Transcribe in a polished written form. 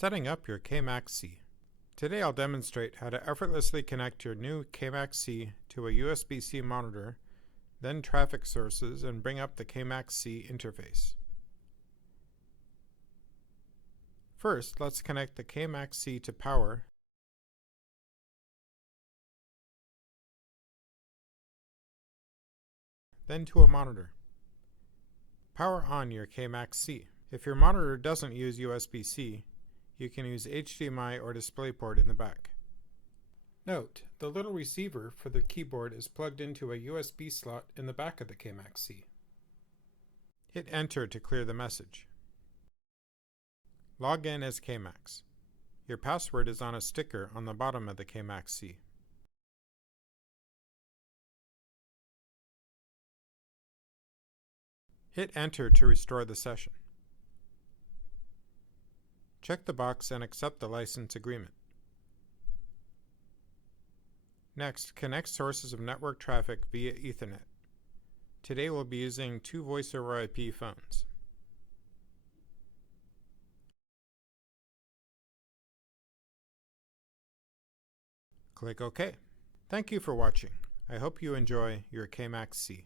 Setting up your KMAX-C. Today I'll demonstrate how to effortlessly connect your new KMAX-C to a USB-C monitor, then traffic sources, and bring up the KMAX-C interface. First, let's connect the KMAX-C to power, then to a monitor. Power on your KMAX-C. If your monitor doesn't use USB-C, you can use HDMI or DisplayPort in the back. Note, the little receiver for the keyboard is plugged into a USB slot in the back of the KMAX-C. Hit Enter to clear the message. Log in as KMAX. Your password is on a sticker on the bottom of the KMAX-C. Hit Enter to restore the session. Check the box and accept the license agreement. Next, connect sources of network traffic via Ethernet. Today we'll be using 2 voice over IP phones. Click OK. Thank you for watching. I hope you enjoy your KMAX-C.